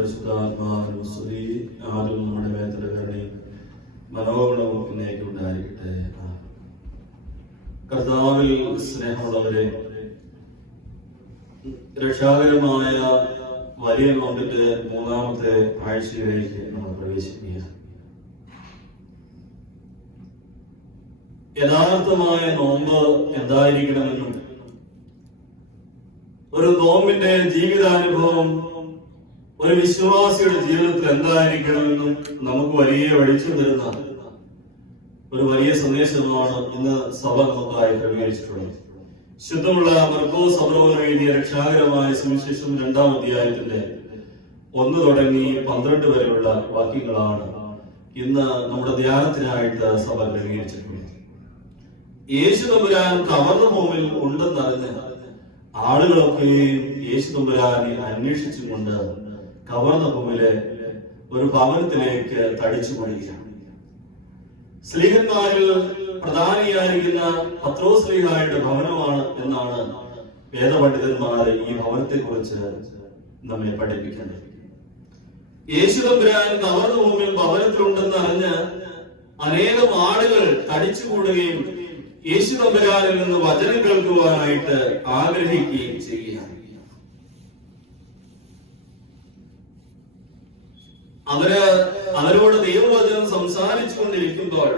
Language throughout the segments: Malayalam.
പരിശുദ്ധാത്മാവിനും സ്തുതി ആരും നമ്മുടെ വേദനകളുടെയും മനോഗുണവും എന്നേക്കും ഉണ്ടായിരിക്കട്ടെ. കർത്താവിൽ സ്നേഹമുള്ളവരെ രക്ഷാകരമായ വലിയ നോമ്പിന്റെ മൂന്നാമത്തെ ആഴ്ചയിലേക്ക് നമ്മൾ പ്രവേശിക്കുക യഥാർത്ഥമായ നോമ്പ് എന്തായിരിക്കണമെന്നും ഒരു നോമ്പിന്റെ ജീവിതാനുഭവം ഒരു വിശ്വാസിയുടെ ജീവിതത്തിൽ എന്തായിരിക്കണമെന്നും നമുക്ക് വലിയ വെളിച്ചം തരുന്ന ഒരു വലിയ സന്ദേശമാണ് ഇന്ന് സഭ നമുക്കായി ക്രമീകരിച്ചിട്ടുള്ളത്. ശുദ്ധമുള്ള മർക്കോ സബ്രോന് എഴുതിയ രക്ഷാകരമായ സുവിശേഷം രണ്ടാം അധ്യായത്തിന്റെ ഒന്ന് തുടങ്ങി പന്ത്രണ്ട് വരെയുള്ള വാക്യങ്ങളാണ് ഇന്ന് നമ്മുടെ ധ്യാനത്തിനായിട്ട് സഭ ക്രമീകരിച്ചിട്ടുള്ളത്. യേശു തമ്പുരാൻ കവർന്ന ഭൂമിൽ ഉണ്ടെന്നറിഞ്ഞ് ആളുകളൊക്കെയും യേശു തമ്പുരാനെ അന്വേഷിച്ചുകൊണ്ട് കവർന്ന ഭൂമിയിലെ ഒരു ഭവനത്തിലേക്ക് തടിച്ചു പണിയുകയാണ് സ്ലീഹന്മാരിൽ പ്രധാനിയായിരിക്കുന്ന പത്രോസ്ലീഹായുടെ ഭവനമാണ് എന്നാണ് വേദപണ്ഡിതന്മാർ ഈ ഭവനത്തെ കുറിച്ച് നമ്മെ പഠിപ്പിക്കുന്നത് യേശു തമ്പുരാൻ കവർന്ന ഭൂമിയിൽ ഭവനത്തിലുണ്ടെന്ന് അറിഞ്ഞ് അനേകം ആളുകൾ തടിച്ചുകൂടുകയും യേശു തമ്പുരാനിൽ നിന്ന് വചനം കേൾക്കുവാനായിട്ട് ആഗ്രഹിക്കുകയും ചെയ്യുകയാണ് അവർ അവരോട് ദൈവവചനം സംസാരിച്ചു കൊണ്ടിരിക്കുമ്പോൾ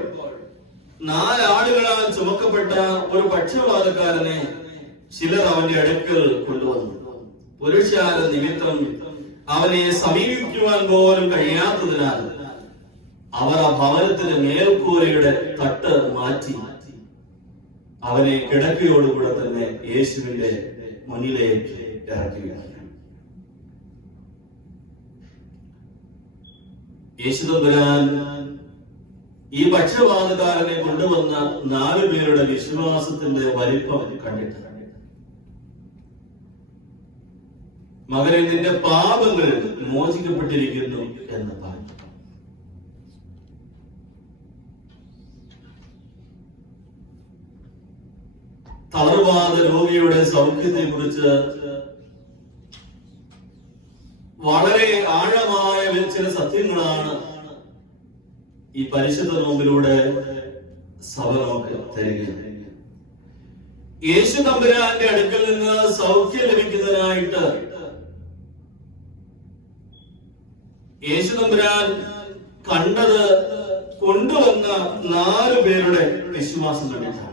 നാലാളുകളാൽ ചുമക്കപ്പെട്ട ഒരു പക്ഷപാതക്കാരനെ ചിലർ അവന്റെ അടുക്കൽ കൊണ്ടുവന്നു. പുരുഷാല നിമിത്തം അവനെ സമീപിക്കുവാൻ പോലും കഴിയാത്തതിനാൽ അവർ ആ ഭവനത്തിന്റെ മേൽക്കൂരയുടെ തട്ട് മാറ്റി. അവനെ കിടക്കയോടുകൂടെ തന്നെ യേശുവിന്റെ മുന്നിലേക്ക് ഇറക്കുകയാണ്. യേശുദമ്പുരാൻ ഈ പക്ഷപാതകാരനെ കൊണ്ടുവന്ന നാലു പേരുടെ വിശ്വാസത്തിന്റെ വലിപ്പം കണ്ടിട്ട് മകനെ നിന്റെ പാപങ്ങൾ മോചിക്കപ്പെട്ടിരിക്കുന്നു എന്ന് പറഞ്ഞു. തളർവാദ രോഗിയുടെ സൗഖ്യത്തെ കുറിച്ച് വളരെ ഈ പരിശുദ്ധ നോമ്പിലൂടെ സഭ നമുക്ക് തരികയാണ്. യേശു തമ്പുരാന്റെ അടുക്കൽ നിന്ന് സൗഖ്യം ലഭിക്കുന്നതിനായിട്ട് യേശു തമ്പുരാൻ കണ്ടത് കൊണ്ടുവന്ന നാലു പേരുടെ വിശ്വാസം കണ്ടിട്ടാണ്.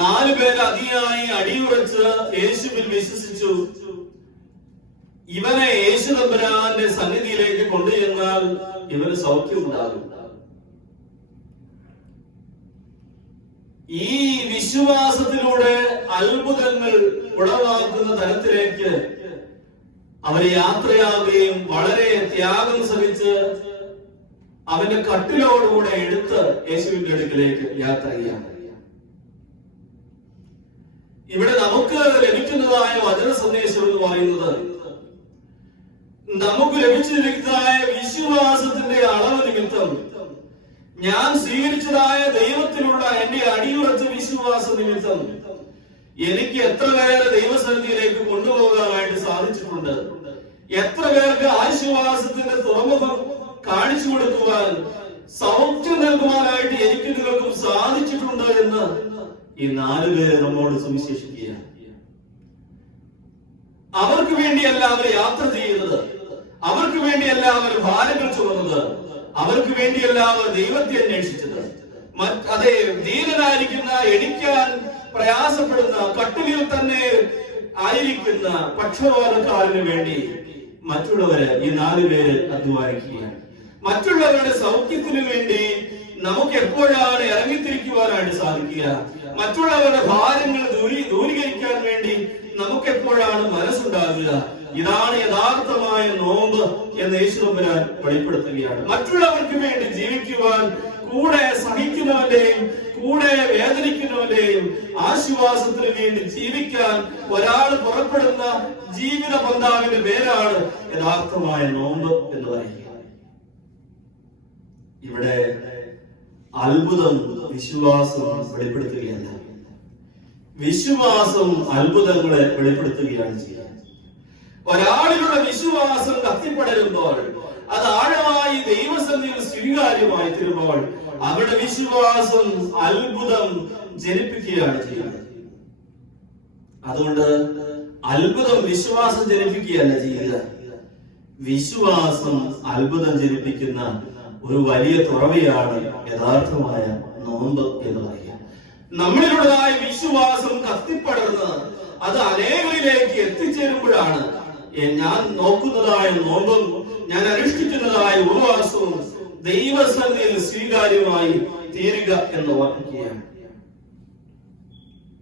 നാലു പേര് അതിയായി അടിയുറച്ച് യേശുവിൽ വിശ്വസിച്ചു. ഇവനെ യേശു തമ്പുരാന്റെ സന്നിധിയിലേക്ക് കൊണ്ടുചെന്നാൽ ഇവന് സൗഖ്യം ഉണ്ടാകും. ഈ വിശ്വാസത്തിലൂടെ അത്ഭുതങ്ങൾ ഉളവാക്കുന്ന തരത്തിലേക്ക് അവർ യാത്രയാവുകയും വളരെ ത്യാഗം സഹിച്ച് അവന്റെ കട്ടിലോടുകൂടെ എടുത്ത് യേശുവിന്റെ അടുക്കിലേക്ക് യാത്ര ചെയ്യാൻ ഇവിടെ നമുക്ക് ലഭിക്കുന്നതായ വചന സന്ദേശം എന്ന് പറയുന്നത് നമുക്ക് ലഭിച്ചിരിക്കുന്നതായ വിശ്വാസത്തിന്റെ അളവ് നിമിത്തം ഞാൻ സ്വീകരിച്ചതായ ദൈവത്തിലുള്ള എന്റെ അടിയുറച്ച വിശ്വാസ നിമിത്തം എനിക്ക് എത്ര പേരെ ദൈവസന്നിധിയിലേക്ക് കൊണ്ടുപോകാനായിട്ട് സാധിച്ചിട്ടുണ്ട്. എത്ര പേർക്ക് ആശ്വാസത്തിന്റെ തുറമുഖം കാണിച്ചു കൊടുക്കുവാൻ സൗഖ്യം നൽകുവാനായിട്ട് എനിക്ക് നിങ്ങൾക്കും സാധിച്ചിട്ടുണ്ട് എന്ന് ഈ നാലു പേരെ നമ്മോട് സുവിശേഷിക്കുകയാണ്. അവർക്ക് വേണ്ടിയല്ല അവർ യാത്ര ചെയ്യുന്നത്. അവർക്ക് വേണ്ടിയല്ല അവർ ഭാരങ്ങൾ ചുമന്നത് അവർക്ക് വേണ്ടിയല്ല അവർ ദൈവത്തെ അന്വേഷിച്ചത്. അതെ ദീനനായിരിക്കുന്ന എണിക്കാൻ പ്രയാസപ്പെടുന്ന കട്ടിലിൽ തന്നെ ആയിരിക്കുന്ന പക്ഷപാതക്കാരന് വേണ്ടി മറ്റുള്ളവര് ഈ നാല് പേര് അധ്വാനിക്കുകയാണ്. മറ്റുള്ളവരുടെ സൗഖ്യത്തിനു വേണ്ടി നമുക്ക് എപ്പോഴാണ് ഇറങ്ങിത്തിരിക്കുവാനായിട്ട് സാധിക്കുക? മറ്റുള്ളവരുടെ ഭാരങ്ങൾ ദൂരീ ദൂരീകരിക്കാൻ വേണ്ടി നമുക്ക് എപ്പോഴാണ് മനസ്സുണ്ടാകുക? ഇതാണ് യഥാർത്ഥമായ നോമ്പ് എന്ന് യേശു യേശുദമ്പരാൻ വെളിപ്പെടുത്തുകയാണ്. മറ്റുള്ളവർക്ക് വേണ്ടി ജീവിക്കുവാൻ കൂടെ സഹിക്കുന്നവന്റെയും കൂടെ വേദനിക്കുന്നവന്റെയും ആശ്വാസത്തിന് വേണ്ടി ജീവിക്കാൻ ഒരാൾ പുറപ്പെടുന്ന ജീവിത പന്താവിന്റെ പേരാണ് യഥാർത്ഥമായ നോമ്പ് എന്ന് പറയുക. ഇവിടെ അത്ഭുതം വിശ്വാസം വെളിപ്പെടുത്തുകയല്ല. വിശ്വാസം അത്ഭുതങ്ങളെ വെളിപ്പെടുത്തുകയാണ് ചെയ്യുക. ഒരാളിലുള്ള വിശ്വാസം കത്തിപ്പടരുമ്പോൾ അത് ആഴമായി ദൈവസന്നിധിയിൽ സ്വീകാര്യമായി തീരുമ്പോൾ അവരുടെ വിശ്വാസം അത്ഭുതം ജനിപ്പിക്കുകയാണ് ചെയ്യുന്നത്. അതുകൊണ്ട് അത്ഭുതം വിശ്വാസം ജനിപ്പിക്കുകയല്ല ചെയ്യുക. വിശ്വാസം അത്ഭുതം ജനിപ്പിക്കുന്ന ഒരു വലിയ തുറവയാണ് യഥാർത്ഥമായ നോമ്പ് എന്ന് പറയുക. നമ്മളിലുള്ളതായ വിശ്വാസം കത്തിപ്പടർന്ന് അത് അനേകരിലേക്ക് എത്തിച്ചേരുമ്പോഴാണ് ഞാൻ നോക്കുന്നതായ നോമ്പും ഞാൻ അനുഷ്ഠിക്കുന്നതായ ഉപവാസവും ദൈവസന്നിധിയിൽ സ്വീകാര്യമായി തീരുക എന്ന് ഓർമ്മിക്കുകയാണ്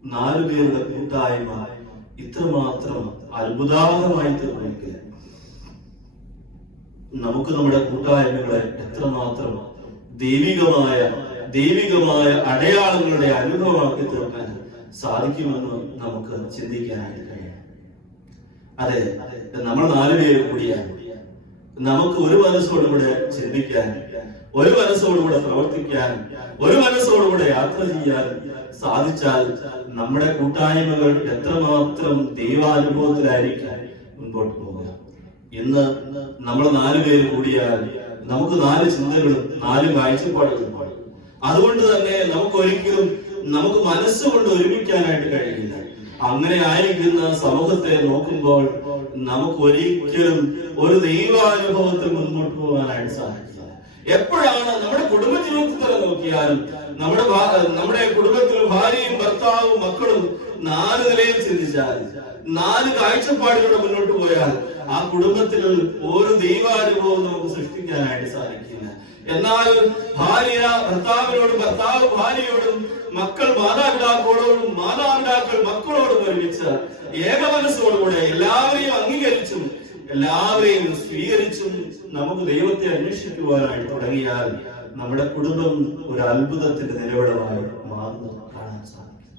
നാലുപേരുടെ കൂട്ടായ്മ ഇത്രമാത്രം അത്ഭുതാകരമായി തീർന്നിരിക്കുക നമുക്ക് നമ്മുടെ കൂട്ടായ്മകളെ എത്രമാത്രം ദൈവികമായ ദൈവികമായ അടയാളങ്ങളുടെ അനുഭവമാക്കി തീർക്കാൻ സാധിക്കുമെന്ന് നമുക്ക് ചിന്തിക്കാനായിട്ട് അതെ നമ്മൾ നാല് പേര് കൂടിയാണ്. നമുക്ക് ഒരു മനസ്സോടുകൂടെ ചിന്തിക്കാൻ ഒരു മനസ്സോടുകൂടെ പ്രവർത്തിക്കാൻ ഒരു മനസ്സോടുകൂടെ യാത്ര ചെയ്യാൻ സാധിച്ചാൽ നമ്മുടെ കൂട്ടായ്മകൾ എത്രമാത്രം ദൈവാനുഭവത്തിലായിരിക്കാൻ മുൻപോട്ട് പോകുക ഇന്ന് നമ്മൾ നാലുപേര് കൂടിയാൽ നമുക്ക് നാല് ചിന്തകളും നാല് കാഴ്ചപ്പാടുകളും അതുകൊണ്ട് തന്നെ നമുക്ക് ഒരിക്കലും നമുക്ക് മനസ്സുകൊണ്ട് ഒരുമിക്കാനായിട്ട് കഴിയില്ല. അങ്ങനെ ആയിരിക്കുന്ന സമൂഹത്തെ നോക്കുമ്പോൾ നമുക്ക് ഒരിക്കലും ഒരു ദൈവാനുഭവത്തിൽ മുന്നോട്ട് പോകാനായിട്ട് സാധിക്കില്ല. എപ്പോഴാണ് നമ്മുടെ കുടുംബ ജീവിതത്തിൽ നോക്കിയാലും നമ്മുടെ നമ്മുടെ കുടുംബത്തിൽ ഭാര്യയും ഭർത്താവും മക്കളും നാല് നിലയിൽ ചിന്തിച്ചാൽ നാല് കാഴ്ചപ്പാടിലൂടെ മുന്നോട്ട് പോയാൽ ആ കുടുംബത്തിൽ ഒരു ദൈവാനുഭവം നമുക്ക് സൃഷ്ടിക്കാനായിട്ട് സാധിക്കില്ല. എന്നാൽ ഭാര്യ ഭർത്താവിനോടും ഭർത്താവ് ഭാര്യയോടും മക്കൾ മാതാപിതാക്കളോടും മാതാപിതാക്കൾ മക്കളോടും ഒരുമിച്ച് ഏക മനസ്സോടുകൂടെ എല്ലാവരെയും അംഗീകരിച്ചും എല്ലാവരെയും സ്വീകരിച്ചും നമുക്ക് ദൈവത്തെ അന്വേഷിക്കുവാനായിട്ട് തുടങ്ങിയാൽ നമ്മുടെ കുടുംബം ഒരു അത്ഭുതത്തിന്റെ നിലവിളമായി മാറുന്നത് കാണാൻ സാധിക്കും.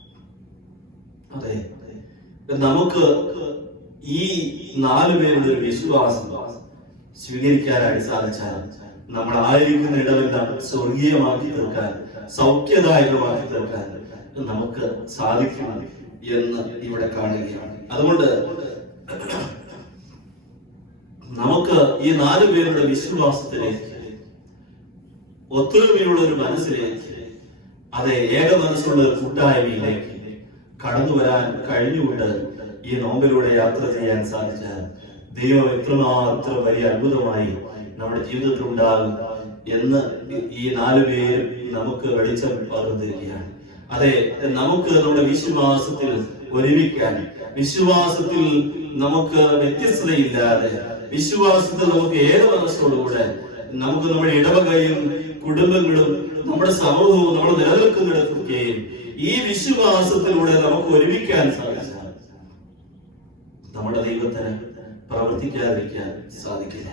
അതെ. നമുക്ക് ഈ നാലു പേരുടെ ഒരു വിശ്വാസം സ്വീകരിക്കാനായിട്ട് സാധിച്ചാൽ നമ്മൾ ആയിരിക്കുന്ന ഇടമെല്ലാം സ്വർഗീയമാക്കി തീർക്കാൻ സൗഖ്യദായകമാക്കി തീർക്കാൻ നമുക്ക് സാധിക്കും എന്ന് ഇവിടെ കാണുകയാണ്. അതുകൊണ്ട് നമുക്ക് ഈ നാലു പേരുടെ വിശ്വാസത്തിലേക്ക് ഒത്തൊരുമയുള്ള ഒരു മനസ്സിലേക്ക് അതെ ഏക മനസ്സുള്ള ഒരു കൂട്ടായ്മയിലേക്ക് കടന്നു വരാൻ കഴിഞ്ഞുകൊണ്ട് ഈ നോമ്പിലൂടെ യാത്ര ചെയ്യാൻ സാധിച്ചാൽ ദൈവം എത്രമാത്രം വലിയ അത്ഭുതമായി നമ്മുടെ ജീവിതത്തിൽ ഉണ്ടാകും. എന്ന് ഈ നാലു പേര് നമുക്ക് വെളിച്ചം പകർന്നിരിക്കുകയാണ്. അതെ നമുക്ക് നമ്മുടെ വിശ്വാസത്തിൽ ഒരുമിക്കാൻ വിശ്വാസത്തിൽ നമുക്ക് വ്യത്യസ്തതയില്ലാതെ വിശ്വാസത്തിൽ നമുക്ക് ഏത് മനസ്സോടുകൂടെ നമുക്ക് നമ്മുടെ ഇടവകയും കുടുംബങ്ങളും നമ്മുടെ സമൂഹവും നമ്മൾ നിലനിൽക്കുന്നിടത്തൊക്കെയും ഈ വിശ്വാസത്തിലൂടെ നമുക്ക് ഒരുമിക്കാൻ സാധിച്ചാൽ നമ്മുടെ ദൈവത്തിന് പ്രവർത്തിക്കാതിരിക്കാൻ സാധിക്കില്ല.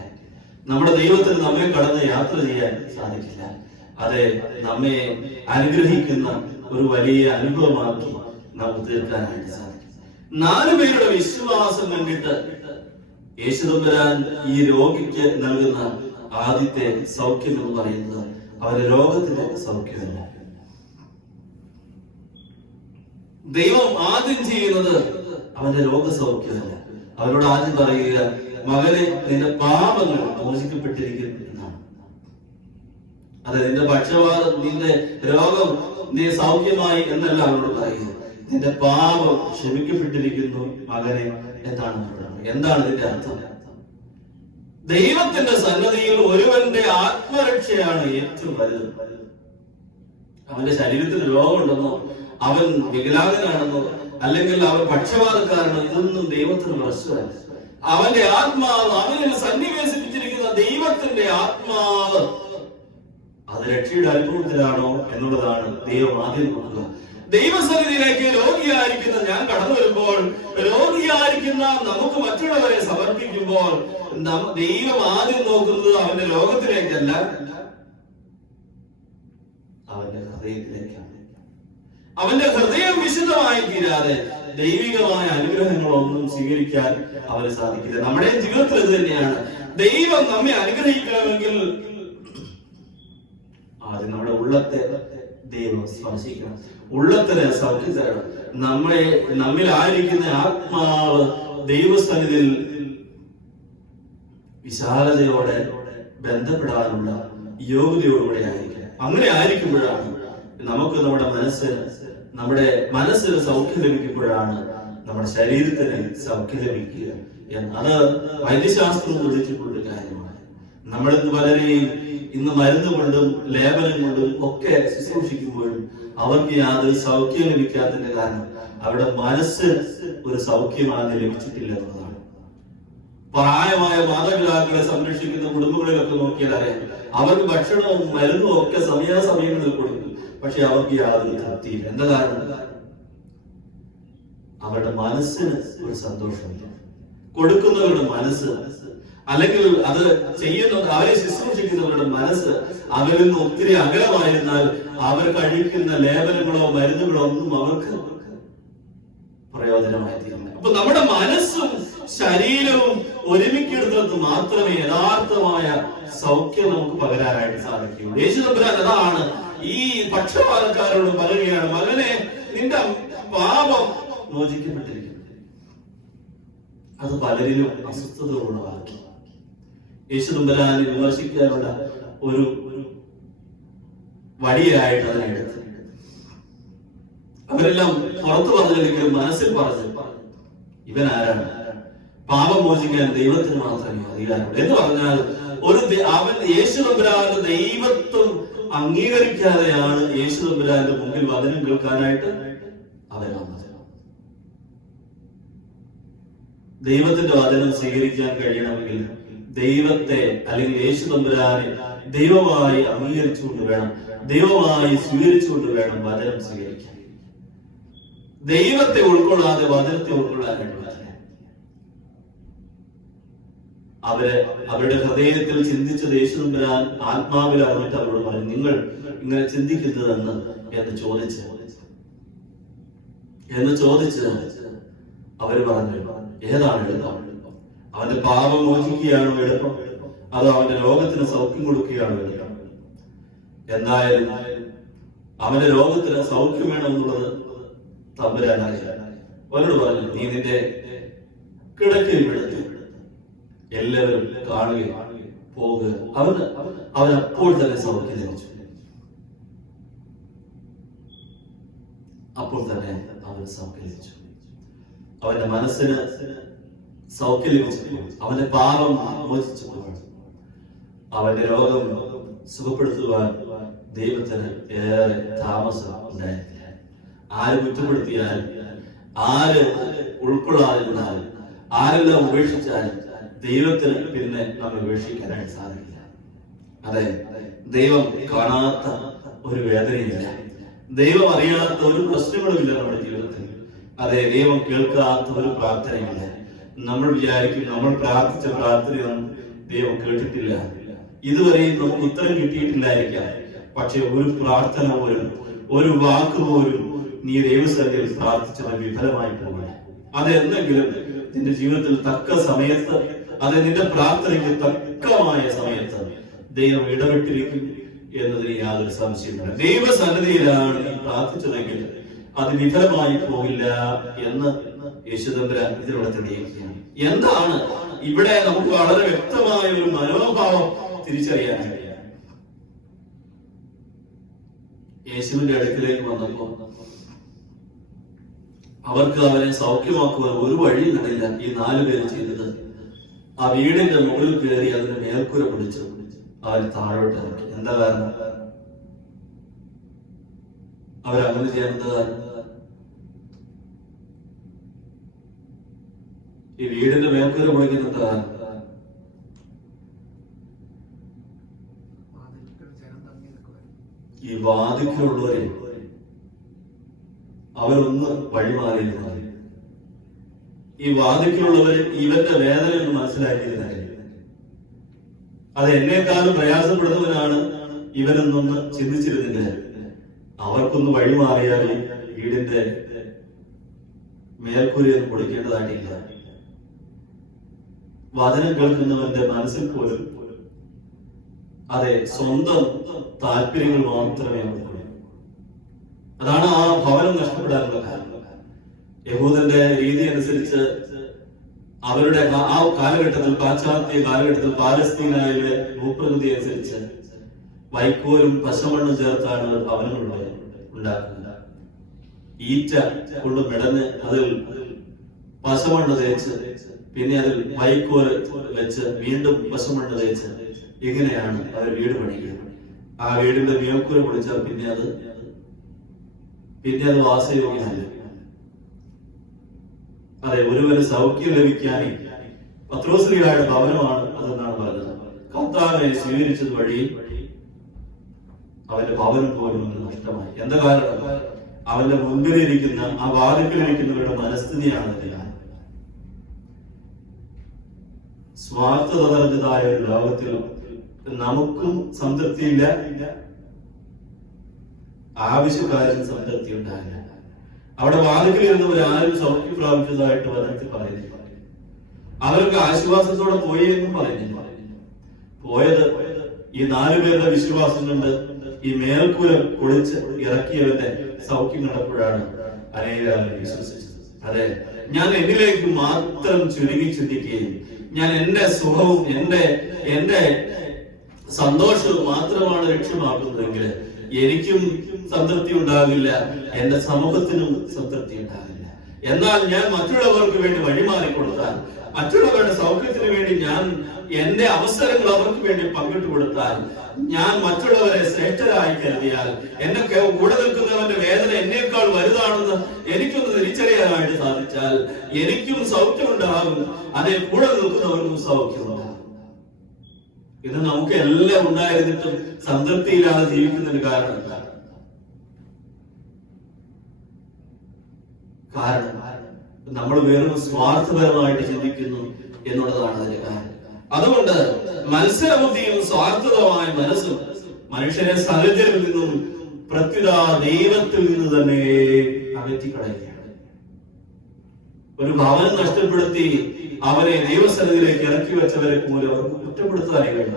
നമ്മുടെ ദൈവത്തിന് നമ്മെ കടന്ന് യാത്ര ചെയ്യാൻ സാധിക്കില്ല. അത് നമ്മെ അനുഗ്രഹിക്കുന്ന ഒരു വലിയ അനുഭവമാക്കി നമുക്ക് തീർക്കാനായിട്ട് സാധിക്കും. നാലു പേരുടെ വിശ്വാസം കണ്ടിട്ട് യേശുദമ്പരാൻ ഈ രോഗിക്ക് നൽകുന്ന ആദ്യത്തെ സൗഖ്യം എന്ന് പറയുന്നത് അവരുടെ രോഗത്തിന്റെ സൗഖ്യമല്ല. ദൈവം ആദ്യം ചെയ്യുന്നത് അവന്റെ രോഗസൗഖ്യമല്ല. അവരോട് ആദ്യം പറയുക മകനെ നിന്റെ പാപങ്ങൾ മോചിക്കപ്പെട്ടിരിക്കുന്നു എന്നാണ്. അതെ നിന്റെ പക്ഷപാതം നിന്റെ രോഗം നീ സൗഖ്യമായി എന്നല്ല അവരോട് പറയുന്നത്. നിന്റെ പാപം ക്ഷമിക്കപ്പെട്ടിരിക്കുന്നു മകനെ എന്നാണ് എന്താണ് ഇതിന്റെ അർത്ഥം? ദൈവത്തിന്റെ സന്നദ്ധിയിൽ ഒരുവന്റെ ആത്മരക്ഷയാണ് ഏറ്റവും വലുത്. അവന്റെ ശരീരത്തിൽ രോഗമുണ്ടെന്നോ അവൻ വികലാംഗനാണെന്നോ അല്ലെങ്കിൽ അവൻ പക്ഷപാതക്കാരനോ ഇതൊന്നും ദൈവത്തിന് പ്രശ്നമല്ല അവന്റെ ആത്മാവ് അവനിൽ സന്നിവേശിപ്പിച്ചിരിക്കുന്ന ദൈവത്തിന്റെ ആത്മാവ്. അത് രക്ഷയുടെ അനുഭവത്തിലാണോ എന്നുള്ളതാണ് ദൈവം ആദ്യം നോക്കുക ദൈവസന്നിധിയിലേക്ക് രോഗിയായിരിക്കുന്ന ഞാൻ കടന്നു വരുമ്പോൾ രോഗിയായിരിക്കുന്ന നമുക്ക് മറ്റുള്ളവരെ സമർപ്പിക്കുമ്പോൾ ദൈവം ആദ്യം നോക്കുന്നത് അവന്റെ ലോകത്തിലേക്കല്ല അവന്റെ ഹൃദയത്തിലേക്കാണ്. അവന്റെ ഹൃദയം വിശുദ്ധമായി തീരാതെ ദൈവികമായ അനുഗ്രഹങ്ങളൊന്നും സ്വീകരിക്കാൻ അവരെ സാധിക്കില്ല. നമ്മുടെ ജീവിതത്തിൽ ഇത് തന്നെയാണ്. ദൈവം നമ്മെ അനുഗ്രഹിക്കണമെങ്കിൽ ആദ്യം നമ്മുടെ ഉള്ളത്തെ ദൈവം സ്പർശിക്കണം. ഉള്ളത്തിന് തരണം നമ്മളെ നമ്മിൽ ആയിരിക്കുന്ന ആത്മാവ് ദൈവസന്നിധിയിൽ വിശാലതയോടെ ബന്ധപ്പെടാനുള്ള യോഗ്യതയോടുകൂടെ ആയിരിക്കണം. അങ്ങനെ ആയിരിക്കുമ്പോഴാണ് നമുക്ക് നമ്മുടെ മനസ്സിന് നമ്മുടെ മനസ്സിന് സൗഖ്യം ലഭിക്കുമ്പോഴാണ് നമ്മുടെ ശരീരത്തിന് സൗഖ്യം ലഭിക്കുക അത് വൈദ്യശാസ്ത്രം ബോധിച്ചിട്ടുള്ള കാര്യമാണ്. നമ്മളിന്ന് പലരെയും ഇന്ന് മരുന്ന് കൊണ്ടും ലേപനം കൊണ്ടും ഒക്കെ ശുശ്രൂഷിക്കുമ്പോഴും അവർക്ക് യാതൊരു സൗഖ്യം ലഭിക്കാത്തതിന്റെ കാരണം അവരുടെ മനസ്സ് ഒരു സൗഖ്യമാണ് ലഭിച്ചിട്ടില്ല എന്നതാണ്. പ്രായമായ മാതാപിതാക്കളെ സംരക്ഷിക്കുന്ന കുടുംബങ്ങളിലൊക്കെ നോക്കിയാൽ അറിയാം. അവർക്ക് ഭക്ഷണവും മരുന്നും ഒക്കെ സമയാസമയങ്ങളിൽ കൊടുക്കും. പക്ഷെ അവർക്ക് യാതൊരു തൃപ്തിയില്ല. എന്താ കാരണം? അവരുടെ മനസ്സിന് ഒരു സന്തോഷമില്ല കൊടുക്കുന്നവരുടെ മനസ്സ് അല്ലെങ്കിൽ അത് ചെയ്യുന്ന അവരെ ശുശ്രൂഷിക്കുന്നവരുടെ മനസ്സ് അവരിൽ നിന്ന് ഒത്തിരി അകലമായിരുന്നാൽ അവർ കഴിക്കുന്ന ലേപനങ്ങളോ മരുന്നുകളോ ഒന്നും അവർക്ക് പ്രയോജനമായി തീരില്ല. അപ്പൊ നമ്മുടെ മനസ്സും ശരീരവും ഒരുമിക്കെടുത്തത് മാത്രമേ യഥാർത്ഥമായ സൗഖ്യം നമുക്ക് പകരാനായിട്ട് സാധിക്കുകയുള്ളൂ. യേശു തമ്പുരാൻ അതാണ് ഈ പക്ഷപാതക്കാരോട് പറയുകയാണ് മകനെ നിന്റെ പാപം മോചിക്കപ്പെട്ടിരിക്കുന്നു. അത് പലരിലും അസ്വസ്ഥത ഉളവാക്കി യേശു വിമർശിക്കാനുള്ള ഒരു അതിനെ എടുത്തു. അവരെല്ലാം പുറത്തു പറഞ്ഞില്ലെങ്കിലും മനസ്സിൽ പറഞ്ഞു ഇവൻ ആരാണ്? പാപം മോചിക്കാൻ ദൈവത്തിന് മാത്രമേ അധികാരമുള്ളൂ. എന്ന് പറഞ്ഞാൽ ഒരു അവൻ യേശു തമ്പുരാന്റെ ദൈവത്വം അംഗീകരിക്കാതെയാണ് യേശു തമ്പുരാന്റെ മുമ്പിൽ വചനം കേൾക്കാനായിട്ട് വന്നത്. ദൈവത്തിന്റെ വചനം സ്വീകരിക്കാൻ കഴിയണമെങ്കിൽ ദൈവത്തെ അല്ലെങ്കിൽ യേശു തമ്പുരാനെ ദൈവമായി അംഗീകരിച്ചുകൊണ്ട് വേണം ദൈവമായി സ്വീകരിച്ചുകൊണ്ട് വേണം വചനം സ്വീകരിക്കാൻ. ദൈവത്തെ ഉൾക്കൊള്ളാതെ വചനത്തെ ഉൾക്കൊള്ളാൻ പറ്റില്ല അവർ അവരുടെ ഹൃദയത്തിൽ ചിന്തിച്ച യേശുദമ്പുരാൻ ആത്മാവിൽ അറിഞ്ഞിട്ട് അവരോട് പറഞ്ഞു നിങ്ങൾ ഇങ്ങനെ ചിന്തിക്കുന്നതെന്ന് എന്ന് ചോദിച്ച്. എന്ന് ചോദിച്ച് അവർ പറഞ്ഞു ഏതാണ് എളുപ്പം അവന്റെ പാപം മോചിക്കുകയാണോ എളുപ്പം അതോ അവന്റെ രോഗത്തിന് സൗഖ്യം കൊടുക്കുകയാണോ എളുപ്പം എന്തായാലും അവന്റെ രോഗത്തിന് സൗഖ്യം വേണമെന്നുള്ളത് തമ്പുരാനായി. അവനോട് പറഞ്ഞു നീ നിന്റെ കിടക്കയിൽ വിടുന്നു എല്ലാവരും കാണുകയും പോകുക. അവന് അവൻ അപ്പോൾ തന്നെ സൗഖ്യം ലഭിച്ചു. അപ്പോൾ തന്നെ അവന് സൗഖ്യം ലഭിച്ചു. അവന്റെ മനസ്സിന് സൗഖ്യം ലഭിച്ചു അവന്റെ പാപം മോചിച്ചപ്പോൾ അവന്റെ രോഗം സുഖപ്പെടുത്തുവാൻ ദൈവത്തിന് ഏറെ താമസം ഉണ്ടായിരുന്നില്ല ആര് കുറ്റപ്പെടുത്തിയാലും ആര് ഉൾക്കൊള്ളാതിരുന്നാലും ആരെല്ലാം ഉപേക്ഷിച്ചാലും ദൈവത്തിന് പിന്നെ നമ്മൾ ഉപേക്ഷിക്കാനായിട്ട് സാധിക്കില്ല. അതെ ദൈവം കാണാത്ത ഒരു വേദനയില്ല. ദൈവം അറിയാത്ത ഒരു പ്രശ്നങ്ങളുമില്ല നമ്മുടെ ജീവിതത്തിൽ. അതെ ദൈവം കേൾക്കാത്ത ഒരു പ്രാർത്ഥനയില്ല. നമ്മൾ വിചാരിക്കും നമ്മൾ പ്രാർത്ഥിച്ച പ്രാർത്ഥനയൊന്നും ദൈവം കേട്ടിട്ടില്ല. ഇതുവരെയും നമുക്ക് ഉത്തരം കിട്ടിയിട്ടില്ലായിരിക്കാം. പക്ഷെ ഒരു പ്രാർത്ഥന പോലും ഒരു വാക്ക് പോലും നീ ദൈവസന്നിധിയിൽ പ്രാർത്ഥിച്ചത് വിഫലമായി പോകണം അതെന്തെങ്കിലും നിന്റെ ജീവിതത്തിൽ തക്ക സമയത്ത് അത് നിന്റെ പ്രാർത്ഥനയ്ക്ക് തക്കമായ സമയത്ത് ദൈവം ഇടപെട്ടിരിക്കും എന്നതിന് യാതൊരു സംശയമില്ല ദൈവസന്നിധിയിലാണ് പ്രാർത്ഥിച്ചതെങ്കിൽ അത് വിഫലമായി പോകില്ല എന്ന് യേശുദമ്പുരാൻ ഇതിലൂടെ തെളിയിക്കുകയാണ്. എന്താണ് ഇവിടെ നമുക്ക് വളരെ വ്യക്തമായ ഒരു മനോഭാവം തിരിച്ചറിയാൻ യേശുവിന്റെ അടുക്കിലേക്ക് വന്നപ്പോ അവർക്ക് അവനെ സൗഖ്യമാക്കുവാൻ ഒരു വഴി കണ്ടില്ല ഈ നാല് പേര് ചെയ്തത്. ആ വീടിന്റെ മുകളിൽ കയറി അതിന്റെ മേൽക്കൂര പിടിച്ചു അവർ താഴോട്ട് ഇറക്കി. എന്താ കാരണം? അവരങ്ങനെ ചെയ്യാൻ ഈ വീടിന്റെ മേൽക്കൂര പൊളിക്കുന്ന എന്താ കാരണം? ഈ വാതിക്കലുള്ളവരെ അവരൊന്ന് വഴിമാറിയിരുന്നത് ഈ വാതിക്കലുള്ളവർ ഇവന്റെ വേദന എന്ന് മനസ്സിലാക്കിയിരുന്നില്ല അത് എന്നെക്കാളും പ്രയാസപ്പെടുന്നവനാണ് ഇവനെന്നൊന്ന് ചിന്തിച്ചിരുന്നില്ല. അവർക്കൊന്ന് വഴിമാറിയാൽ വീടിന്റെ മേൽക്കൂരയൊന്നും കൊടുക്കേണ്ടതായിട്ടില്ല. വചനം കേൾക്കുന്നവന്റെ മനസ്സിൽ പോലും അതെ സ്വന്തം താല്പര്യങ്ങൾ മാത്രമേ അതാണ് ആ ഭവനം നഷ്ടപ്പെടാനുള്ള കാരണം. യഹൂദന്റെ രീതി അനുസരിച്ച് അവരുടെ ആ- കാലഘട്ടത്തിൽ പാശ്ചാത്യ കാലഘട്ടത്തിൽ പാലസ്തീനായിലെ ഭൂപ്രകൃതി അനുസരിച്ച് വൈക്കോലും പശമണ്ണും ചേർത്താണ് ഭവനങ്ങൾ ഉണ്ടാക്കുന്നത്. ഈറ്റ കൊണ്ട് മെടന്ന് അതിൽ പശമണ്ണ് തേച്ച് പിന്നെ അതിൽ വൈക്കോൽ വെച്ച് വീണ്ടും പശമണ്ണ് തേച്ച് ഇങ്ങനെയാണ് അവർ വീട് പണിക്കുക ആ വീടിന്റെ മേൽക്കൂര പൊളിച്ചാൽ പിന്നെ അത് പിന്നെ അത് വാസയോഗ്യമല്ല. അതെ ഒരുവന് സൗഖ്യം ലഭിക്കാനേ പത്രോസ്ലിയുടെ ഭവനമാണ് അതെന്നാണ് പറഞ്ഞത്. കർത്താവിനെ സ്വീകരിച്ചത് വഴി അവന്റെ ഭവനം പോലും നഷ്ടമായി. എന്താ കാരണം? അവന്റെ മുൻപിലിരിക്കുന്ന ആ വാതിക്കലിരിക്കുന്നവരുടെ മനസ്ഥിതിയാണ് കാരണം. സ്വാർത്ഥത നിറഞ്ഞതായ ഒരു ലോകത്തിൽ നമുക്കും സംതൃപ്തിയില്ല. ആവശ്യക്കാരും സംതൃപ്തി ഉണ്ടാകില്ല അവിടെ വാതിക്കലിരുന്നവർ ആരും സൗഖ്യം പ്രാപിച്ചതായിട്ട് വരച്ച് പറയുന്നില്ല. അവർക്ക് ആശ്വാസത്തോടെ പോയി എന്നും പറയുന്നില്ല. പോയത് ഈ നാലു പേരുടെ വിശ്വാസം കൊണ്ട് ഈ മേൽക്കൂര കുളിച്ച് ഇറക്കിയവന്റെ സൗഖ്യം കണ്ടപ്പോഴാണ് അനേകം വിശ്വസിച്ചത്. അതെ ഞാൻ എന്നിലേക്ക് മാത്രം ചുരുങ്ങി ചിന്തിക്കുകയും ഞാൻ എന്റെ സുഖവും എന്റെ എന്റെ സന്തോഷവും മാത്രമാണ് ലക്ഷ്യമാക്കുന്നതെങ്കിൽ എനിക്കും സംതൃപ്തി ഉണ്ടാകില്ല എന്റെ സമൂഹത്തിനും സംതൃപ്തി ഉണ്ടാകില്ല എന്നാൽ ഞാൻ മറ്റുള്ളവർക്ക് വേണ്ടി വഴിമാറി കൊടുത്താൽ മറ്റുള്ളവരുടെ സൗഖ്യത്തിന് വേണ്ടി ഞാൻ എന്റെ അവസരങ്ങൾ അവർക്ക് വേണ്ടി പങ്കിട്ട് കൊടുത്താൽ ഞാൻ മറ്റുള്ളവരെ ശ്രേഷ്ഠരായി കരുതിയാൽ എന്നെ കൂടെ നിൽക്കുന്നവന്റെ വേദന എന്നേക്കാൾ വലുതാണെന്ന് എനിക്കൊന്ന് തിരിച്ചറിയാനായിട്ട് സാധിച്ചാൽ എനിക്കും സൗഖ്യം ഉണ്ടാകും അതേ കൂടെ നിൽക്കുന്നവർക്കും സൗഖ്യമുണ്ടാകും. ഇത് നമുക്ക് എല്ലാം ഉണ്ടായിരുന്നിട്ടും സംതൃപ്തിയില്ലാതെ ജീവിക്കുന്നതിന് കാരണം എന്താണ് കാരണം നമ്മൾ വെറും സ്വാർത്ഥപരമായിട്ട് ചിന്തിക്കുന്നു എന്നുള്ളതാണ് അതിന്റെ കാരണം. അതുകൊണ്ട് മത്സരബുദ്ധിയും സ്വാർത്ഥതമായ മനസ്സും മനുഷ്യരെ സഹചര്യത്തിൽ നിന്നും പ്രത്യുത ദൈവത്തിൽ നിന്ന് തന്നെ അകറ്റിക്കളയുകയാണ്. ഒരു ഭവനം നഷ്ടപ്പെടുത്തി അവനെ ദൈവസ്ഥലത്തിലേക്ക് ഇറക്കി വെച്ചവരെ പോലും അവർക്ക് കുറ്റപ്പെടുത്താനേ വേണ്ട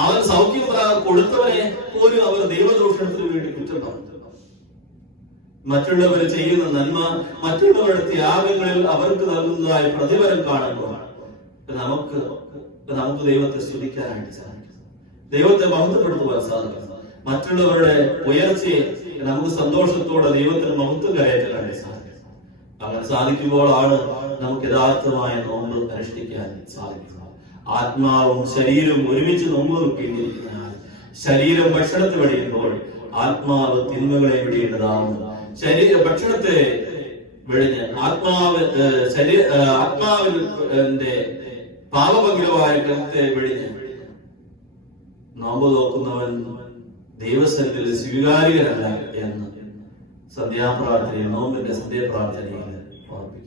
അവൻ സൗഖ്യം കൊടുത്തവനെ പോലും അവർ ദൈവദൂഷണത്തിന് വേണ്ടി കുറ്റം മറ്റുള്ളവർ ചെയ്യുന്ന നന്മ മറ്റുള്ളവരുടെ ത്യാഗങ്ങളിൽ അവർക്ക് നൽകുന്നതായ പ്രതിഫലം കാണുമ്പോൾ നമുക്ക് നമുക്ക് ദൈവത്തെ സ്തുതിക്കാനായിട്ട് സാധിക്കും. ദൈവത്തെ മഹത്വപ്പെടുത്തുവാൻ സാധിക്കും. മറ്റുള്ളവരുടെ ഉയർച്ചയെ നമുക്ക് സന്തോഷത്തോടെ ദൈവത്തിന് മഹത്വം കയറ്റാനായിട്ട് സാധിക്കും. അങ്ങനെ സാധിക്കുമ്പോഴാണ് നമുക്ക് യഥാർത്ഥമായ നോമ്പ് അനുഷ്ഠിക്കാൻ സാധിക്കുക ആത്മാവും ശരീരവും ഒരുമിച്ച് നോമ്പ് നോക്കിയിരിക്കുന്നതിനാൽ ശരീരം ഭക്ഷണത്തെ വെടിയുമ്പോൾ ആത്മാവ് തിന്മകളെ വെടിയേണ്ടതാവുന്നു ശരീര ഭക്ഷണത്തെ വെടിഞ്ഞ് ആത്മാവ് ശരീര ആത്മാവിന്റെ പാപഭംഗിലമായ ഗ്രഹത്തെ വെടിഞ്ഞ് നോമ്പ് നോക്കുന്നവൻ ദൈവസ്ഥലത്തിൽ സ്വീകാര്യരല്ല എന്ന് സന്ധ്യാപ്രാർത്ഥനയിൽ നോമ്പിന്റെ സന്ധ്യാപ്രാർത്ഥനയിൽ ഓർപ്പിക്കുക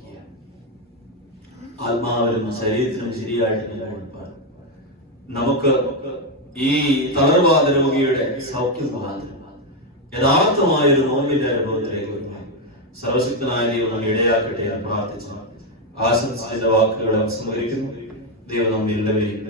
ആത്മാവിനും ശരീരത്തിനും ശരിയായിട്ട് നിലകൊടുപ്പാണ് നമുക്ക് ഈ തളർവാദ രോഗിയുടെ സൗഖ്യം പകാൻ യഥാർത്ഥമായ ഒരു നോമ്പിന്റെ അനുഭവത്തിലേക്ക് വരുവാൻ സർവശക്തനായ ദൈവം ഇടയാക്കട്ടെ എന്ന് പ്രാർത്ഥിച്ചു. ആശംസിച്ച വാക്കുകളെ സംഹരിക്കുന്നു ദൈവം നമ്മെ എല്ലാവരെയും